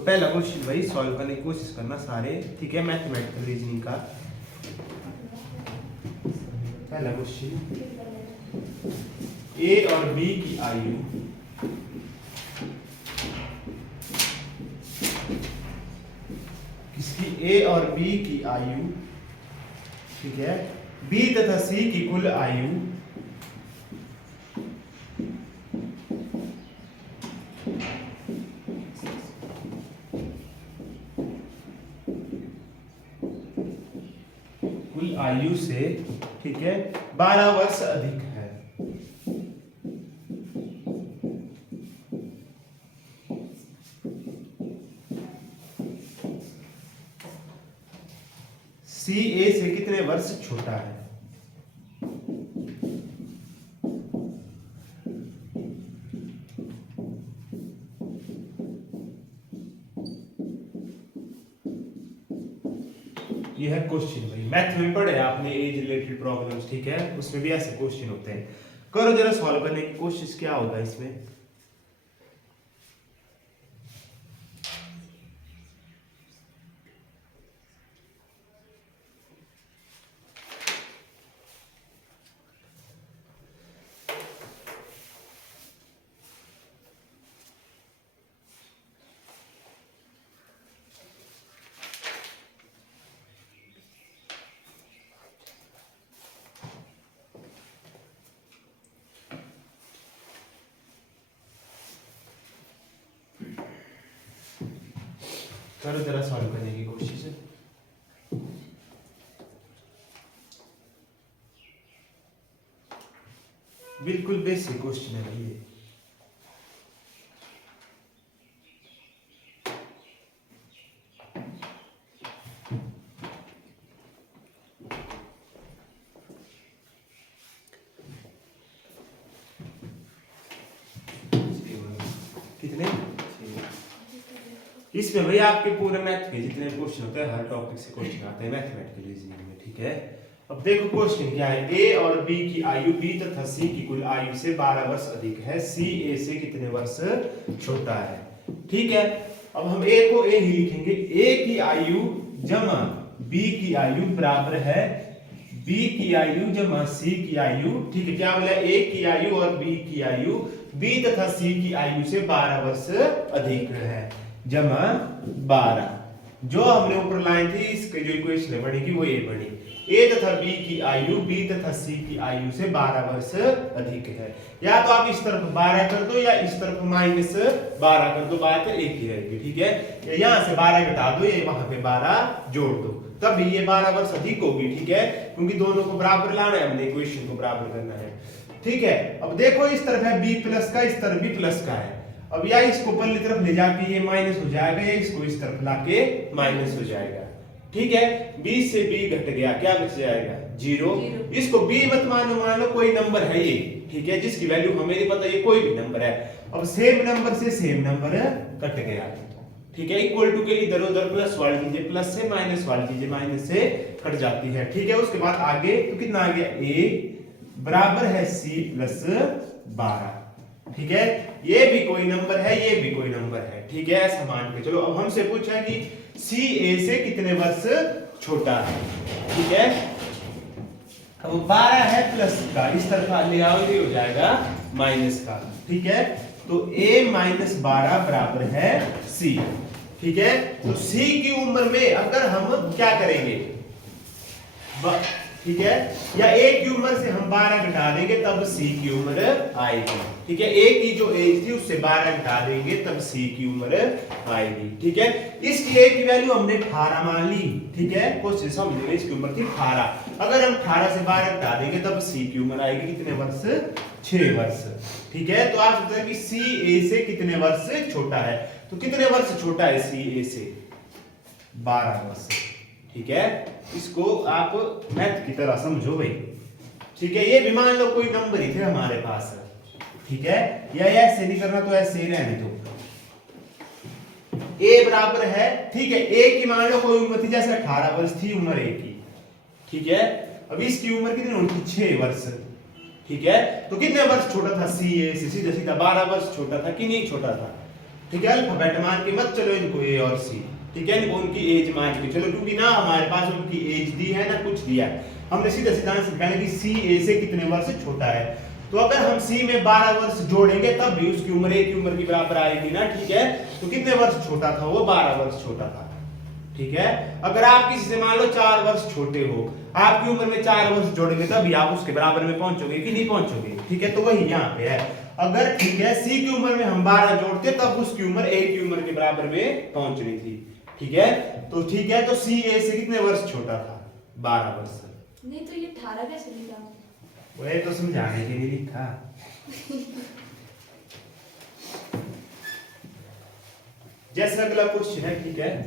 तो पहला क्वेश्चन भाई सॉल्व करने की कोशिश करना सारे, ठीक है, मैथमेटिकल रीजनिंग का पहला क्वेश्चन, ए और बी की आयु किसकी, ए और बी की आयु, ठीक है, बी तथा सी की कुल आयु कुल आयु से, ठीक है, 12 वर्ष अधिक है। सी ए से कितने वर्ष छोटा है। ये है क्वेश्चन भाई, मैथ में पढ़े आपने एज रिलेटेड प्रॉब्लम्स, ठीक है, उसमें भी ऐसे क्वेश्चन होते हैं। करो जरा सॉल्व करने की कोशिश, क्या होगा इसमें। करो जरा सॉल्व करने की कोशिश। बिल्कुल बेसिक क्वेश्चन है भाई ये। कितने, इसमें भाई आपके पूरे मैथ के जितने क्वेश्चन होते हैं, हर टॉपिक से क्वेश्चन आते हैं मैथमेटिकल रीजनिंग में, ठीक है। अब देखो क्वेश्चन क्या है, ए और बी की आयु बी तथा सी की कुल आयु से 12 वर्ष अधिक है, सी ए से कितने वर्ष छोटा है, ठीक है। अब हम ए को ए ही लिखेंगे, ए की आयु जमा बी की आयु बराबर है बी की आयु जमा सी की आयु, ठीक है। क्या बोला, ए की आयु और बी की आयु बी तथा सी की आयु से 12 वर्ष अधिक है, जमा 12। जो हमने ऊपर लाइन थी इसके जो इक्वेशन बनेगी वो ये बनी, ए तथा बी की आयु बी तथा सी की आयु से 12 वर्ष अधिक है। या तो आप इस तरफ 12 कर दो या इस तरफ -12 कर दो, बात एक ही रहेगी, ठीक है। या यहाँ से 12 घटा दो, ये वहां पे 12 जोड़ दो, तब भी ये 12 वर्ष अधिक होगी, ठीक है, क्योंकि दोनों को बराबर लाना है हमने, इक्वेशन को बराबर करना है, ठीक है। अब देखो इस तरफ है b प्लस का, इस तरफ भी प्लस का है। अब या इसको पल्ली तरफ ले जाके ये माइनस हो जाएगा, या इसको इस तरफ लाके माइनस हो जाएगा, ठीक है। b से b घट गया, क्या बच जाएगा, 0। इसको b मत मानो, मान लो कोई नंबर है ये, ठीक है, जिसकी वैल्यू हमें नहीं पता, ये कोई भी नंबर है। अब सेम नंबर से सेम नंबर कट गया, ठीक है। इक्वल टू के इधर उधर प्लस वाली चीजें प्लस से, माइनस वाली चीजें माइनस से कट जाती है, ठीक है। उसके बाद आगे तो कितना आ गया, a बराबर है c प्लस 12, ठीक है। ये भी कोई नंबर है, ये भी कोई नंबर है, ठीक है, ऐसा मान के चलो। अब हमसे पूछा है कि सी ए से कितने वर्ष छोटा है, ठीक है। अब 12 है प्लस का, इस तरफ ले आओ, ये हो जाएगा माइनस का, ठीक है। तो a माइनस 12 बराबर है c, ठीक है। तो c की उम्र में अगर हम क्या करेंगे, ठीक है, या a की उम्र से हम 12 घटा देंगे तब c की उम्र आएगी, ठीक है। a की जो एज थी उससे 12 घटा देंगे तब c की उम्र आएगी, ठीक है। इसकी a की वैल्यू हमने 18 मान ली, ठीक है, कोशिश समझ, इसकी उम्र थी 18। अगर हम 18 से 12 घटा देंगे तब c की उम्र आएगी कितने वर्ष, 6 वर्ष, ठीक है। तो आप सोचते हैं कि c a से कितने वर्ष छोटा है, तो कितने वर्ष छोटा है c a से, 12 वर्ष, ठीक है। इसको आप मैथ की तरह समझो भाई, ठीक है। ये भी मान लो कोई नंबर ही थे हमारे पास, ठीक है, या ऐसे नहीं करना तो ऐसे ही रहने दो। a बराबर है, ठीक है, a की मान लो कोई उम्र थी, जैसे 18 वर्ष थी उम्र a की, ठीक है। अब इसकी उम्र कितनी होनी थी, 6 वर्ष, ठीक है। तो कितने वर्ष छोटा था c a से, सीधा सीधा 12 वर्ष छोटा था कि नहीं छोटा था, ठीक है, अल्फाबेट मान के मत चलो इनको ए और सी, ठीक है, इनको उनकी एज मान के चलो, क्योंकि ना हमारे पास उनकी एज दी है ना कुछ दिया है। हमने सीधा सीधा आंसर निकाला कि सी ए से कितने वर्ष छोटा है। तो अगर हम सी में 12 वर्ष जोड़ेंगे तब भी उसकी उम्र ए की उम्र के बराबर आएगी ना, ठीक है। तो कितने वर्ष छोटा था वो? 12 वर्ष छोटा था, ठीक है। अगर आप किसी से मान लो 4 वर्ष छोटे हो, आपकी उम्र में 4 वर्ष जोड़ेंगे तभी आप उसके बराबर में पहुंचोगे कि नहीं पहुंचोगे, ठीक है। तो वही यहाँ पे है, अगर ठीक है सी की उम्र में हम 12 जोड़ते तब उसकी उम्र ए की उम्र के बराबर में पहुंचनी थी, ठीक है। तो ठीक है, तो सी ए से कितने वर्ष छोटा था? 12 वर्ष। नहीं तो ये 18 कैसे लिखा? वही तो समझाने के लिए लिखा। जैसे अगला क्वेश्चन है, ठीक है,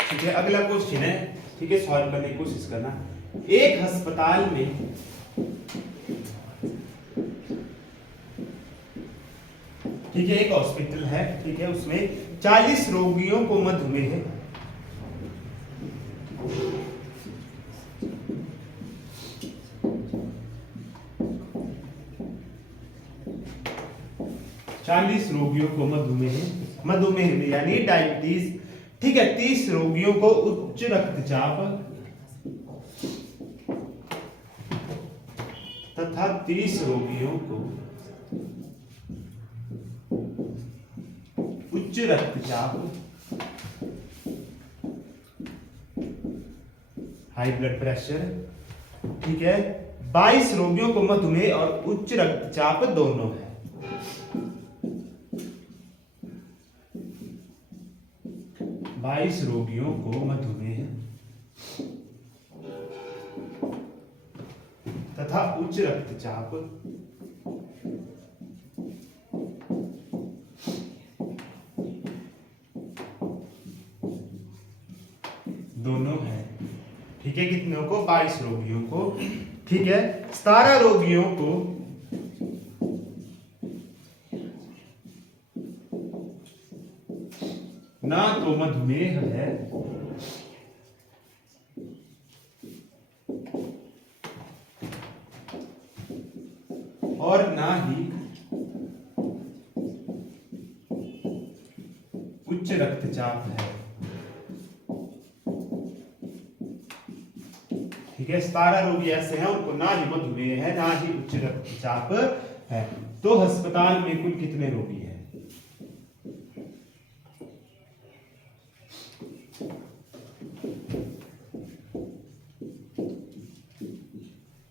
ठीक है, अगला क्वेश्चन है, ठीक है, सॉल्व करने की कोशिश करना। एक अस्पताल में ठीक है, एक हॉस्पिटल है, ठीक है, उसमें 40 रोगियों को मधुमेह है, मधुमेह यानी डायबिटीज, ठीक है। 30 रोगियों को उच्च रक्तचाप तथा 30 रोगियों को उच्च रक्तचाप, हाई ब्लड प्रेशर, ठीक है। 22 रोगियों को मधुमेह और उच्च रक्तचाप दोनों है। 22 रोगियों को मधुमेह तथा उच्च रक्तचाप दोनों है, ठीक है। कितनों को? 22 रोगियों को, ठीक है। 17 रोगियों को ना तो मधुमेह है और ना ही उच्च रक्तचाप है, ठीक है। 17 रोगी ऐसे हैं उनको ना ही मधुमेह है ना ही उच्च रक्तचाप है। तो अस्पताल में कुल कितने रोगी हैं?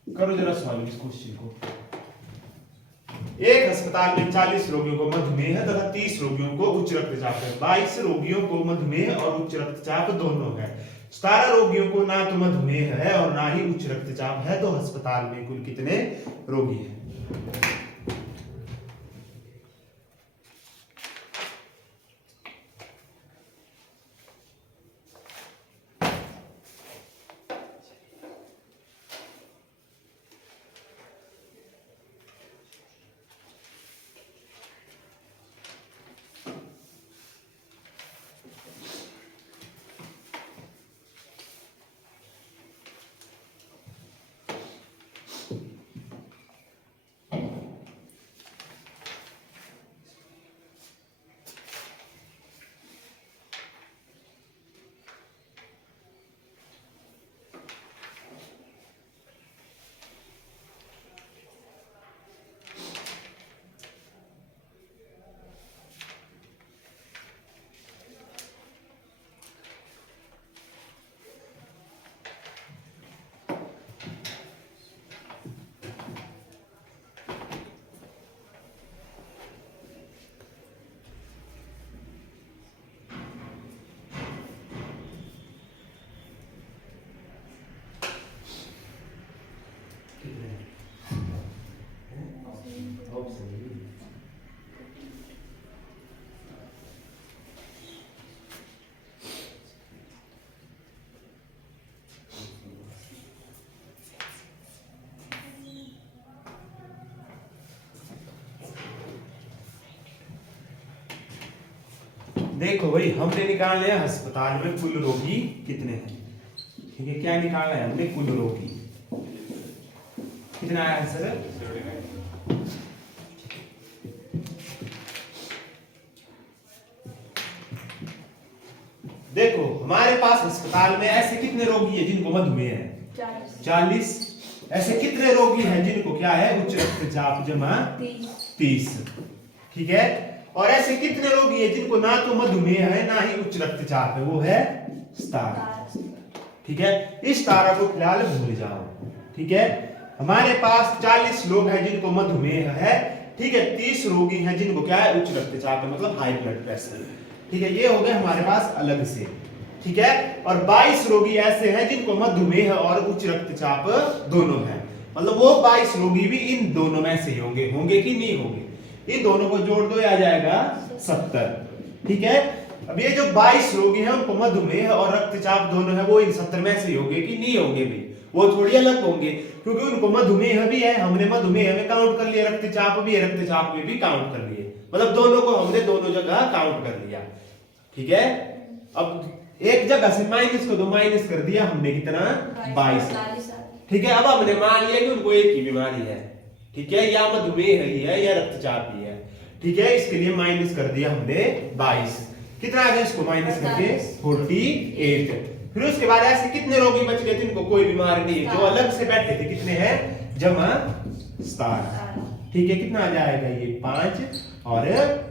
करो जरा सॉल्व इस क्वेश्चन को। एक अस्पताल में 40 रोगियों को मधुमेह तथा 30 रोगियों को उच्च रक्तचाप है। 22 रोगियों को मधुमेह और उच्च रक्तचाप दोनों है। 17 रोगियों को ना तो मधुमेह है और ना ही उच्च रक्तचाप है। तो अस्पताल में कुल कितने रोगी हैं? देखो भाई हमने निकालने हैं अस्पताल में कुल रोगी कितने हैं। ठीक है, क्या निकालना है हमने, कुल रोगी कितना आया आंसर। देखो हमारे पास अस्पताल में ऐसे कितने रोगी है जिनको मधुमेह है, 40। ऐसे कितने रोगी हैं जिनको क्या है, उच्च रक्तचाप जमा 30। ठीक है, और ऐसे कितने रोगी है जिनको ना तो मधुमेह है ना ही उच्च रक्तचाप है, वो है 17। ठीक है, इस 17 को फिलहाल भूल जाओ। ठीक है, हमारे पास 40 लोग हैं जिनको मधुमेह है। ठीक है, 30 रोगी हैं जिनको क्या है, उच्च रक्तचाप है, मतलब हाई ब्लड प्रेशर। ठीक है, ये हो गए हमारे पास अलग से। ठीक है, और 22 रोगी ऐसे हैं जिनको मधुमेह और उच्च रक्तचाप दोनों है, मतलब वो 22 रोगी भी इन दोनों में से होंगे, होंगे कि नहीं होंगे। इन दोनों को जोड़ दो आ जाएगा 70। ठीक है, अब ये जो 22 रोगी हैं उनको मधुमेह और रक्तचाप दोनों है, वो इन 70 में से होंगे कि नहीं होंगे भी, वो थोड़ी अलग होंगे, क्योंकि उनको मधुमेह भी है, हमने मधुमेह में काउंट कर लिया, रक्तचाप भी है, रक्तचाप में भी काउंट कर लिए, मतलब दोनों को हमने दोनों जगह काउंट कर लिया। ठीक है, अब एक जगह से माइनस को दो माइनस कर दिया हमने, कितना 22। ठीक है, अब हमने मान लिया कि उनको एक ही बीमारी है। ठीक है, या मधुमेह ही है या रक्तचाप ही है। ठीक है, इसके लिए माइनस कर दिया हमने 22। कितना आ गया, इसको माइनस करके 48। फिर उसके बाद ऐसे कितने रोगी बच गए जिनको कोई बीमारी नहीं है, जो अलग से बैठे थे, कितने हैं, जमा 17। ठीक है, कितना आ जाएगा ये 5 और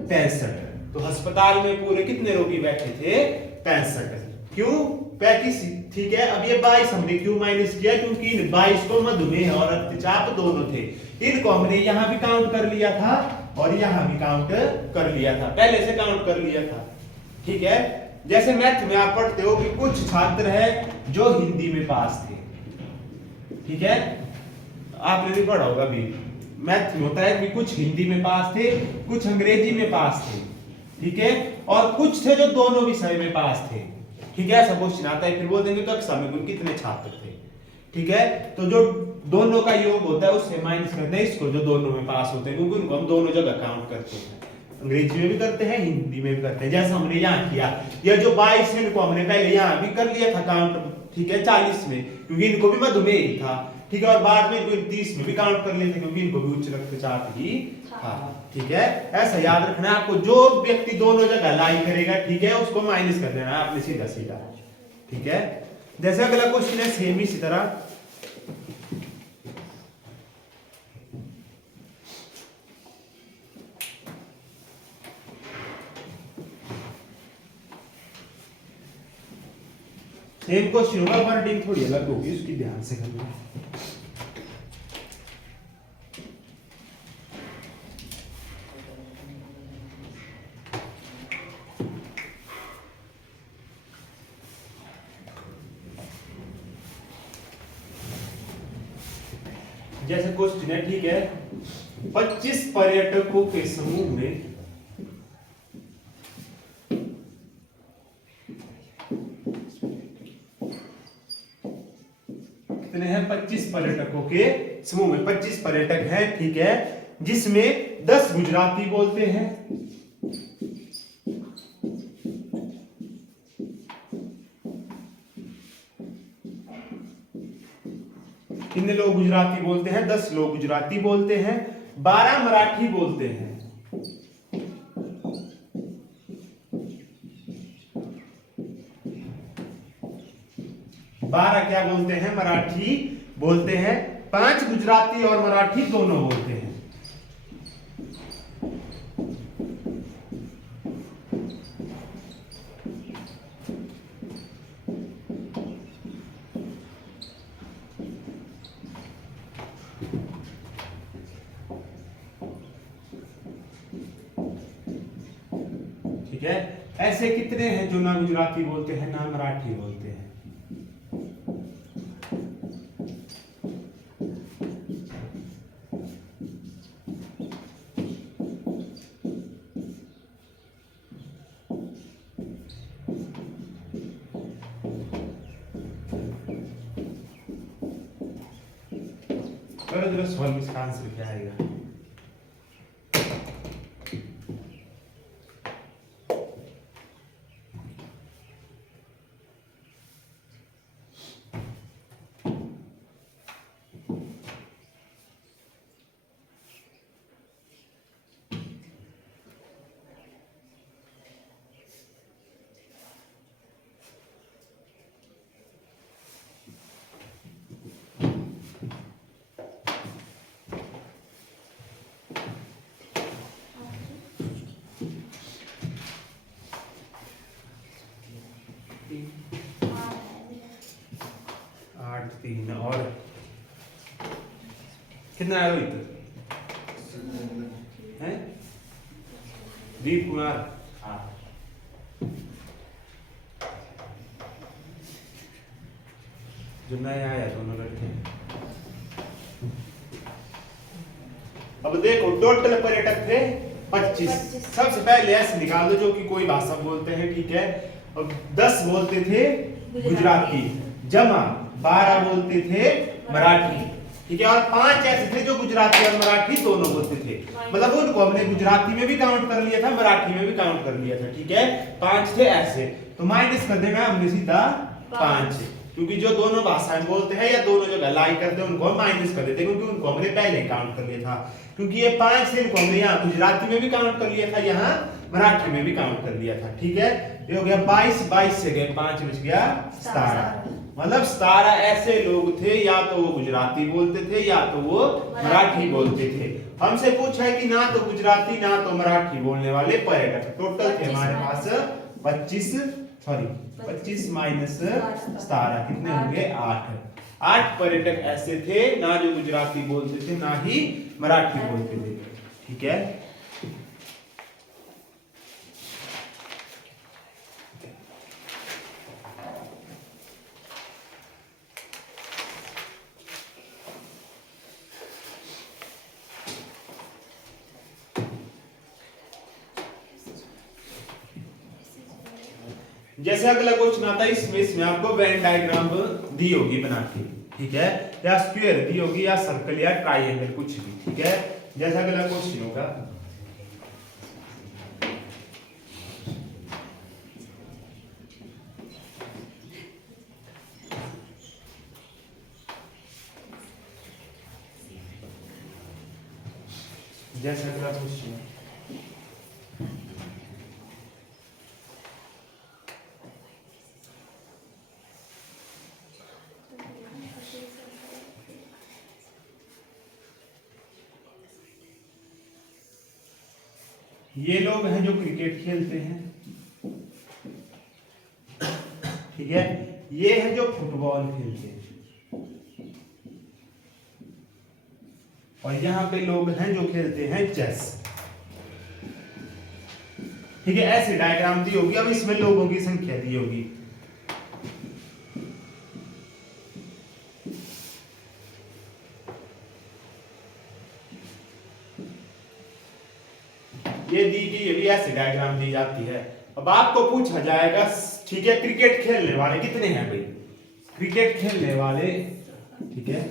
65। तो अस्पताल में पूरे कितने रोगी बैठे थे, 65। क्यों 35। ठीक है, अब ये 22 हमने क्यों माइनस किया, क्योंकि इन 22 को मधुमेह और रक्तचाप दोनों थे, इनको हमने यहां भी काउंट कर लिया था और यहां भी काउंट कर लिया था, पहले से काउंट कर लिया था। ठीक है, जैसे मैथ में आप पढ़ते हो कि कुछ छात्र है जो हिंदी में पास थे। ठीक है, आपने भी पढ़ा होगा भी, मैथ में होता है कि कुछ हिंदी में पास थे, कुछ अंग्रेजी में पास थे। ठीक है, और कुछ थे जो दोनों विषय में पास थे। ठीक है, ऐसा क्वेश्चन आता है, फिर बोल देंगे कक्षा में कुल कितने छात्र थे। ठीक है, तो जो दोनों का योग होता है उससे माइनस करते हैं इसको, जो दोनों में पास होते हैं, क्योंकि उनको हम दोनों जगह काउंट करते हैं, अंग्रेजी में भी करते हैं, हिंदी में भी करते हैं, जैसा हमने यहाँ किया। यह जो 22 है इनको हमने पहले यहाँ भी कर लिया था काउंट। ठीक है, 40 में, क्योंकि इनको भी मधुमेह ही था। ठीक है, और बाद में इनको 30 में भी काउंट कर लेते, क्योंकि इनको भी उच्च रक्तचाप ही था। ठीक है, ऐसा याद रखना है आपको, जो व्यक्ति दोनों जगह लाई करेगा, ठीक है, उसको माइनस कर देना है आपने सीधा सीधा। ठीक है, जैसे अगला क्वेश्चन है सेम इसी तरह। सेम क्वेश्चन होगा, वर्डिंग थोड़ी अलग होगी, उसकी ध्यान से करना। जैसे क्वेश्चन है, ठीक है, 25 पर्यटकों के समूह में कितने हैं, 25 पर्यटकों के समूह में 25 पर्यटक हैं। ठीक है, जिसमें 10 गुजराती बोलते हैं, कितने लोग गुजराती बोलते हैं, 10 लोग गुजराती बोलते हैं, 12 मराठी बोलते हैं। 12 क्या बोलते हैं, मराठी बोलते हैं, 5 गुजराती और मराठी दोनों बोलते हैं। ठीक है, ऐसे कितने हैं जो ना गुजराती बोलते हैं ना मराठी बोलते हैं। करो जरा सॉल्व, इसका आंसर क्या आएगा। 3 और कितना आया रोहित है? दीप कुमार, हाँ जो नया आया दोनों लड़के। अब देखो टोटल पर्यटक थे 25। सबसे पहले ऐसे निकाल दो जो कि कोई भाषा बोलते हैं, ठीक है। अब 10 बोलते थे गुजराती, जमा 12 बोलते थे मराठी, ठीक है। और 5 ऐसे थे जो गुजराती और मराठी दोनों बोलते थे, मतलब उनको हमने गुजराती में भी काउंट कर लिया था, मराठी में भी काउंट कर लिया था, ठीक है। 5 थे ऐसे, तो माइनस कर देना हमने सीधा 5, क्योंकि जो दोनों भाषाएं बोलते हैं या दोनों जगह लाई करते हैं उनको हम माइनस कर देते हैं, क्योंकि उनको हमने पहले काउंट कर लिया था। क्योंकि ये 5 थे, इनको हमने यहाँ गुजराती में भी काउंट कर लिया था, यहाँ मराठी में भी काउंट कर लिया था, ठीक है। ये हो गया 22, 22 से गए 5 बच गया 17। मतलब 17 ऐसे लोग थे, या तो वो गुजराती बोलते थे या तो वो मराठी बोलते थे। हमसे पूछा है कि ना तो गुजराती ना तो मराठी बोलने वाले पर्यटक। टोटल थे हमारे पास 25 माइनस 17 कितने होंगे 8 पर्यटक ऐसे थे ना जो गुजराती बोलते थे ना ही मराठी बोलते थे, ठीक है। जैसे अगला क्वेश्चन आता है, इसमें आपको वेन डायग्राम दी होगी बना के, ठीक है, या स्क्वायर दी होगी या सर्कल या ट्रायंगल कुछ भी, ठीक है। जैसा अगला क्वेश्चन होगा, जैसा अगला क्वेश्चन ये लोग हैं जो क्रिकेट खेलते हैं, ठीक है। ये है जो फुटबॉल खेलते हैं, और यहां पे लोग हैं जो खेलते हैं चेस, ठीक है। ऐसे डायग्राम दी होगी। अब इसमें लोगों की संख्या दी होगी, ये दी गई, ये भी ऐसे डायग्राम दी जाती है। अब आपको पूछा जाएगा, ठीक है, क्रिकेट खेलने वाले कितने हैं भाई? क्रिकेट खेलने वाले, ठीक है,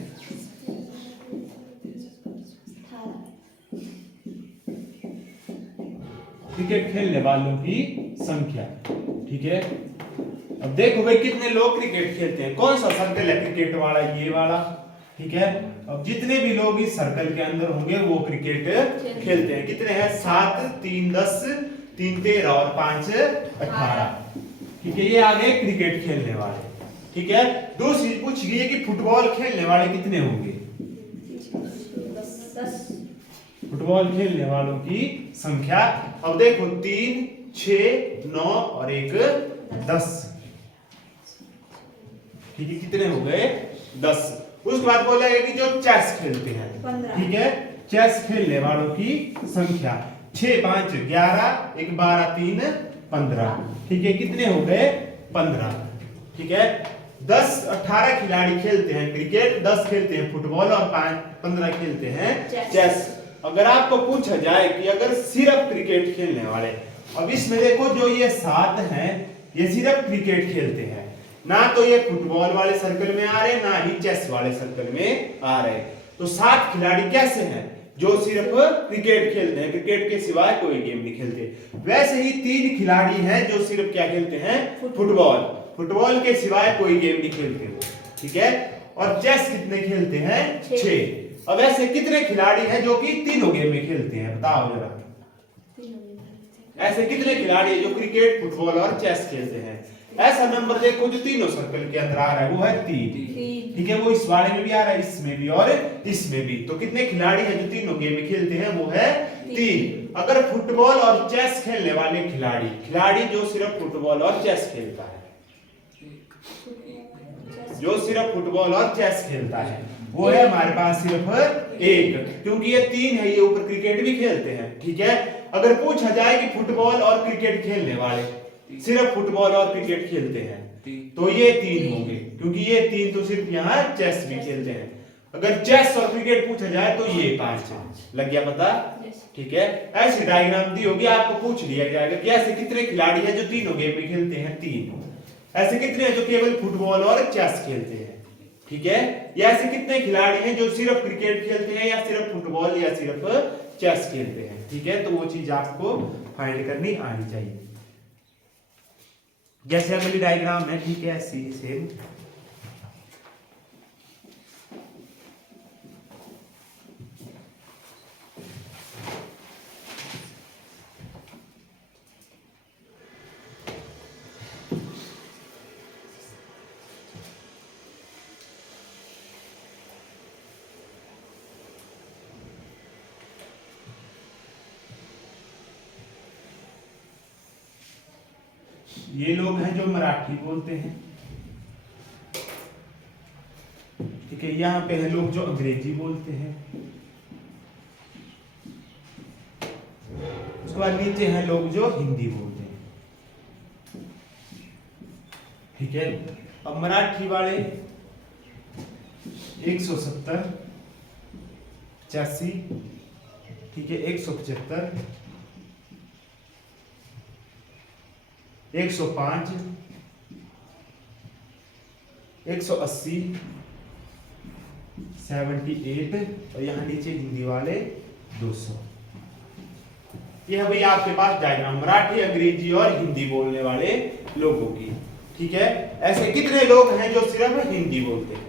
क्रिकेट खेलने वालों की संख्या, ठीक है। अब देखो भाई कितने लोग क्रिकेट खेलते हैं, कौन सा सर्कल है क्रिकेट वाला? ये वाला, ठीक है। अब जितने भी लोग इस सर्कल के अंदर होंगे वो क्रिकेट खेलते हैं। कितने हैं? 7, 3 10, 3 13 और 5 18, ठीक है। ये आ गए क्रिकेट खेलने वाले, ठीक है। दूसरी पूछ गई है कि फुटबॉल खेलने वाले कितने होंगे? 10। फुटबॉल खेलने वालों की संख्या, अब देखो 3, 6, 9 और 1 10, ठीक है। कितने हो गए? 10। उसके बाद बोला गया कि जो चेस खेलते हैं, 15, ठीक है, चेस खेलने वालों की संख्या 6, 5 11, 1 12, 3 15, ठीक है। कितने हो गए? 15, ठीक है। 10 18 खिलाड़ी खेलते हैं क्रिकेट, 10 खेलते हैं फुटबॉल और 15 खेलते हैं चेस। अगर आपको पूछा जाए कि अगर सिर्फ क्रिकेट खेलने वाले, अब इसमें देखो जो ये 7 हैं ये सिर्फ क्रिकेट खेलते हैं, ना तो ये फुटबॉल वाले सर्कल में आ रहे ना ही चेस वाले सर्कल में आ रहे। तो 7 खिलाड़ी कैसे हैं? जो सिर्फ क्रिकेट खेलते हैं, क्रिकेट के सिवाय कोई गेम नहीं खेलते। वैसे ही 3 खिलाड़ी हैं जो सिर्फ क्या खेलते हैं? फुटबॉल, फुटबॉल के सिवाय कोई गेम नहीं खेलते वो, ठीक है। और चेस कितने खेलते हैं? 6। अब ऐसे कितने खिलाड़ी हैं जो कि तीनों गेम में खेलते हैं? बताओ जरा, ऐसे कितने खिलाड़ी हैं जो क्रिकेट फुटबॉल और चेस खेलते हैं? ऐसा नंबर देखो जो तीनों सर्कल के अंदर आ रहा है वो है 3, ठीक है। वो इस वाले में भी आ रहा है, इसमें भी और इसमें भी। तो कितने खिलाड़ी हैं जो तीनों गेम में खेलते हैं? वो है 3। अगर फुटबॉल और चेस खेलने वाले खिलाड़ी जो सिर्फ फुटबॉल और चेस खेलता है, जो सिर्फ फुटबॉल और चेस खेलता है, वो है हमारे पास सिर्फ एक, क्योंकि ये 3 है, ये ऊपर क्रिकेट भी खेलते हैं, ठीक है। अगर पूछा जाए कि फुटबॉल और क्रिकेट खेलने वाले, सिर्फ फुटबॉल और क्रिकेट खेलते हैं, तो ये 3 होंगे, क्योंकि ये 3 तो सिर्फ यहाँ चेस भी खेलते हैं। अगर चेस और क्रिकेट पूछा जाए तो ये 5 है। लग गया पता? ठीक है। ऐसी डायग्राम दी होगी, आपको पूछ लिया जाएगा कि ऐसे कितने खिलाड़ी हैं जो तीनों गेम में खेलते हैं? 3। ऐसे कितने हैं जो केवल फुटबॉल और चेस खेलते हैं? ठीक है। या ऐसे कितने खिलाड़ी हैं जो सिर्फ क्रिकेट खेलते हैं, या सिर्फ फुटबॉल, या सिर्फ चेस खेलते हैं? ठीक है, तो वो चीज आपको फाइंड करनी आनी चाहिए। जैसे अगली डायग्राम है, ठीक है, ऐसी सेम। ये लोग हैं जो मराठी बोलते हैं, ठीक है। यहाँ पे है लोग जो अंग्रेजी बोलते हैं, उसके बाद नीचे हैं लोग जो हिंदी बोलते हैं, ठीक है। अब मराठी वाले 170, 85, ठीक है, 175, 105, 180, 78, और यहाँ नीचे हिंदी वाले 200। ये है भाई आपके पास डायग्राम मराठी, अंग्रेजी और हिंदी बोलने वाले लोगों की, ठीक है। ऐसे कितने लोग हैं जो सिर्फ हिंदी बोलते हैं?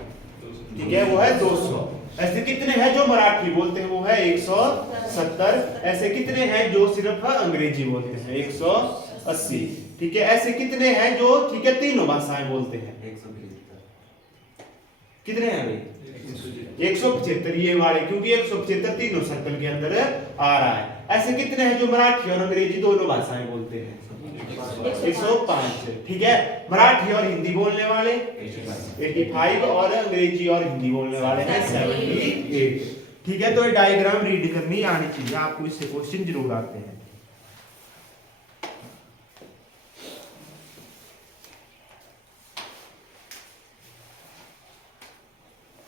ठीक है, वो है 200। ऐसे कितने हैं जो मराठी बोलते हैं? वो है 170। ऐसे कितने हैं जो सिर्फ अंग्रेजी बोलते हैं? 180। ठीक है। ऐसे कितने हैं जो, ठीक है, तीनों भाषाएं बोलते हैं? 175। कितने हैं भाई? 175 ये वाले, क्योंकि 175 तीनों सर्कल के अंदर आ रहा है। ऐसे कितने हैं जो मराठी और अंग्रेजी दोनों भाषाएं बोलते हैं? 105। ठीक है। मराठी और हिंदी बोलने वाले 85, और अंग्रेजी और हिंदी बोलने वाले हैं 78। ठीक है। तो ये डायग्राम रीड करनी आनी चाहिए आपको, इससे क्वेश्चन जरूर आते हैं।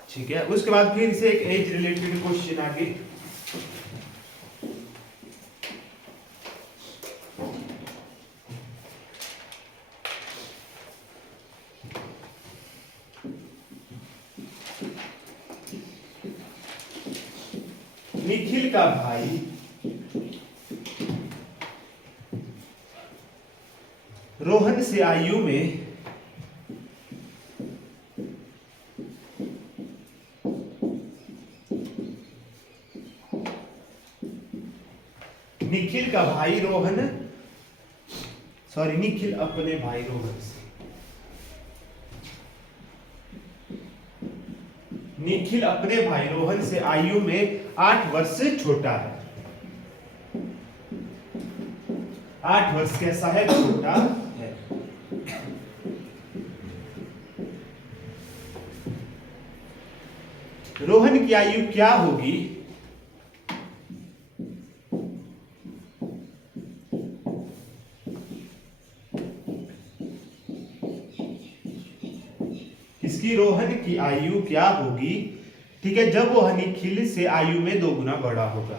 ठीक है। उसके बाद फिर से एक एज रिलेटेड क्वेश्चन आगे। निखिल का भाई रोहन से आयु में निखिल का भाई रोहन, निखिल अपने भाई रोहन से, निखिल अपने भाई रोहन से आयु में 8 वर्ष छोटा है। 8 वर्ष कैसा है? छोटा है। रोहन की आयु क्या होगी इसकी? रोहन की आयु क्या होगी, ठीक है, जब वह निखिल से आयु में 2 गुना बड़ा होगा।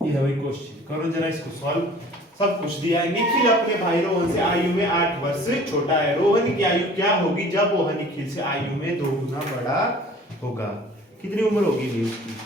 ये है वही क्वेश्चन, करो जरा इसको सॉल्व। सब कुछ दिया है। निखिल अपने भाई रोहन से आयु में 8 वर्ष छोटा है। रोहन की आयु क्या होगी जब वह निखिल से आयु में 2 गुना बड़ा होगा? कितनी उम्र होगी नहीं उसकी?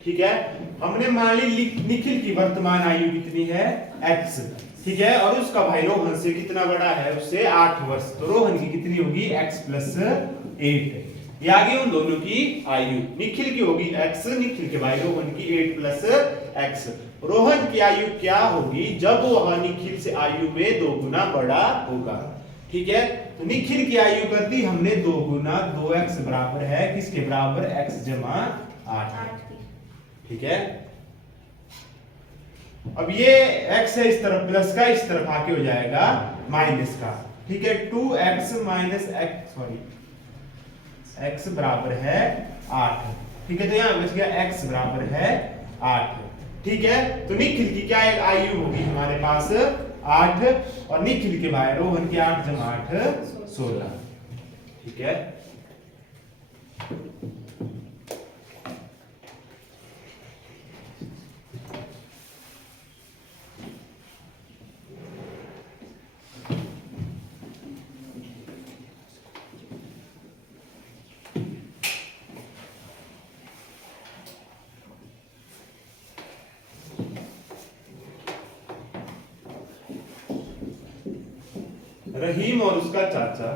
ठीक है। हमने मान ली निखिल की वर्तमान आयु कितनी है x, ठीक है, और उसका भाई रोहन से कितना बड़ा है, उससे 8 वर्ष, तो रोहन की कितनी होगी x + 8। ये आ गई उन दोनों की आयु। निखिल की होगी x, निखिल के भाई रोहन की 8 + x। रोहन की आयु क्या होगी जब वह निखिल से आयु में 2 गुना बड़ा होगा, ठीक है। तो निखिल की आयु कर दी हमने 2 गुना, 2x बराबर है किसके बराबर, x = 8, ठीक है। अब ये x है इस तरफ प्लस का, इस तरफ आके हो जाएगा माइनस का, ठीक है। 2x - x x बराबर है 8, ठीक है। तो यहां बच गया x बराबर है 8, ठीक है। तो निखिल की क्या एक आयु होगी हमारे पास 8, और निखिल के भाई रोहन की 8 + 8 = 16, ठीक है। रहीम और उसका चाचा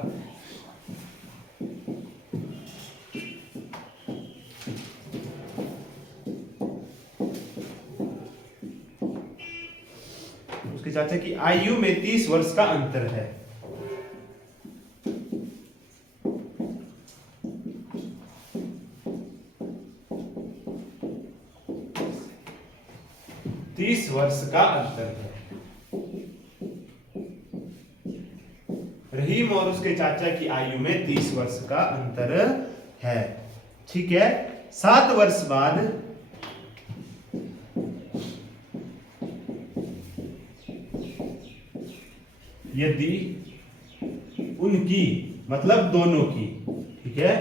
उसके चाचा की आयु में 30 वर्ष का अंतर है। तीस वर्ष का अंतर है। रहीम और उसके चाचा की आयु में 30 वर्ष का अंतर है, ठीक है। 7 वर्ष बाद यदि उनकी मतलब दोनों की, ठीक है,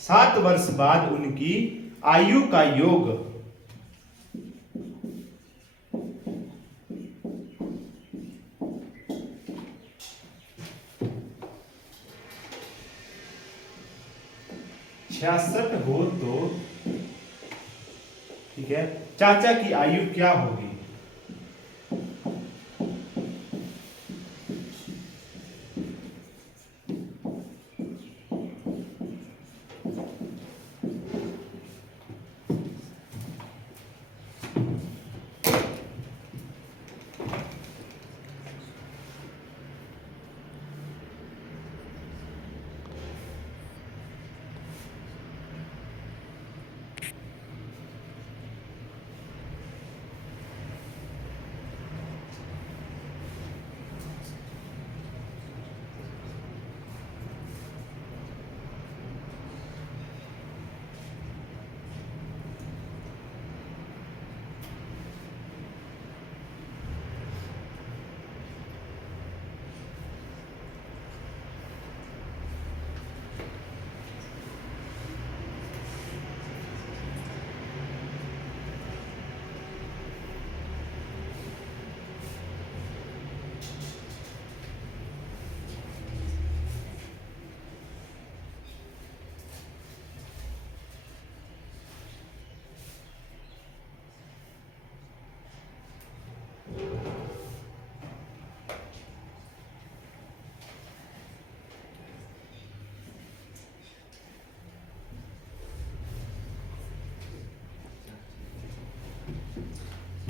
7 वर्ष बाद उनकी आयु का योग छियासठ हो तो, ठीक है, चाचा की आयु क्या होगी।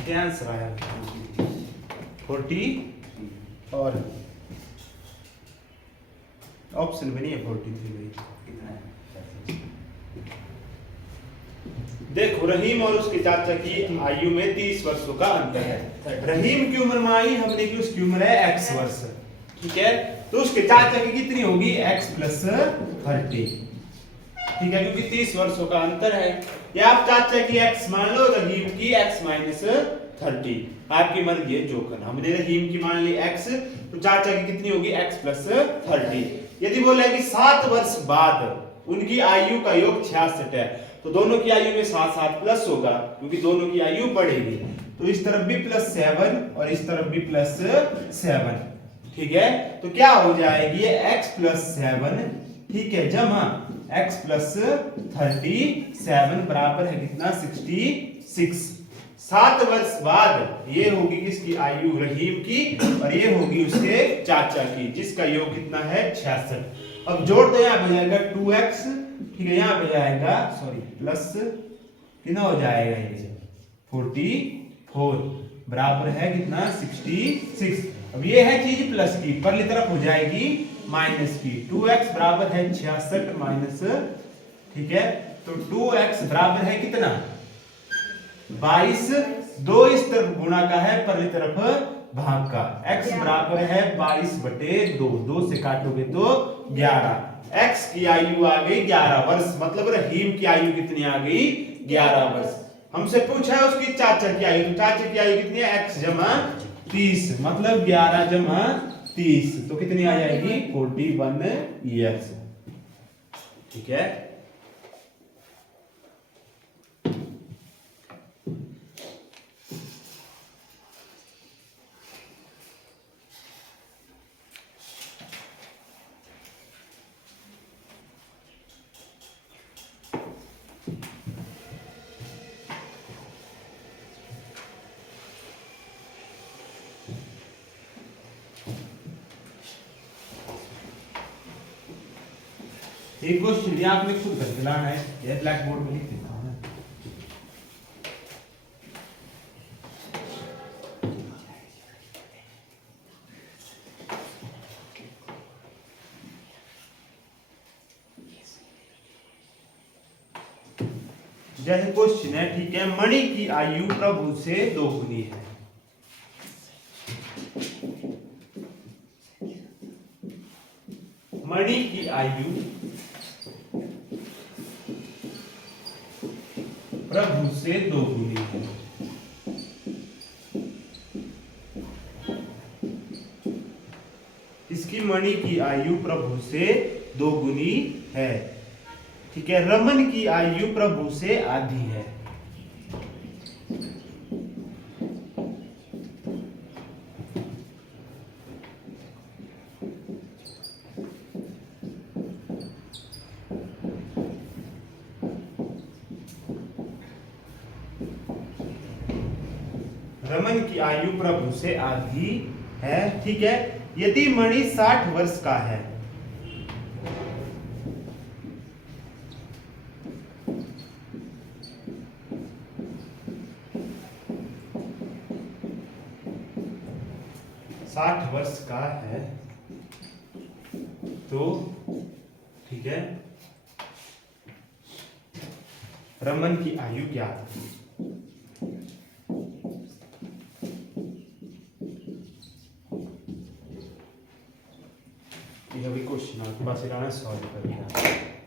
क्या आंसर आया 40 और ऑप्शन में नहीं है 43 भाई। देखो रहीम और उसके चाचा की आयु में 30 वर्षों का अंतर है। रहीम की उम्र मानी हमने कि उसकी उम्र है x वर्ष, ठीक है। तो उसके चाचा की कितनी होगी x + 30, ठीक है, क्योंकि 30 वर्षों का अंतर है। या आप चाचा की x मान लो, रहीम की x - 30, आपकी मर्जी है जो करना। हमने रहीम की मान ली x, तो चाचा की कितनी होगी x + 30। यदि बोला है कि 7 वर्ष बाद उनकी आयु का योग 66 है, तो दोनों की आयु में 7 प्लस होगा, क्योंकि दोनों की आयु बढ़ेगी। तो इस तरफ भी +7 और इस तरफ भी +7, ठीक है। तो क्या हो जाएगी ये x + 7, ठीक है, जमा x + 37 बराबर है कितना 67, 6। 7 वर्ष बाद ये होगी किसकी आयु, रहीम की, और ये होगी उसके चाचा की, जिसका योग कितना है 66। अब जोड़ दो, यहाँ पे जाएगा 2x, ठीक है, यहाँ पे जाएगा सॉरी प्लस कितना हो जाएगा ये 44 बराबर है कितना 66। अब ये है चीज प्लस की, परली तरफ हो जाएगी माइनस की। 2x बराबर है 66 माइनस, ठीक है, तो 2x बराबर है कितना 22। 2 इस तरफ गुणा का है, परली तरफ भाग का। x बराबर है 22/2, 2 से काटोगे तो 11। x की आयु आ गई 11 वर्ष, मतलब रहीम की आयु कितनी आ गई 11 वर्ष। हमसे पूछा है उसकी चाचा की आयु, तो चाचा की आयु कितनी है x जमा 30, मतलब 11 जमा 30, तो कितनी आ जाएगी 41 years, ठीक है। एक क्वेश्चन ये आपने खुद करके लाना है, ये ब्लैक बोर्ड में लिख देता हूं। जैसे क्वेश्चन है, ठीक है, मणि की आयु प्रभु से 2 गुनी है। मणि की आयु प्रभु से 2 गुनी है। इसकी मणि की आयु प्रभु से 2 गुनी है, ठीक है। रमन की आयु प्रभु से आधी है। रमन की आयु प्रभु से आधी है, ठीक है। यदि मणि 60 वर्ष का है, वर्ष का है, तो ठीक है, रमन की आयु क्या है। ये अभी क्वेश्चन आपके पास सॉल्व कर दिया।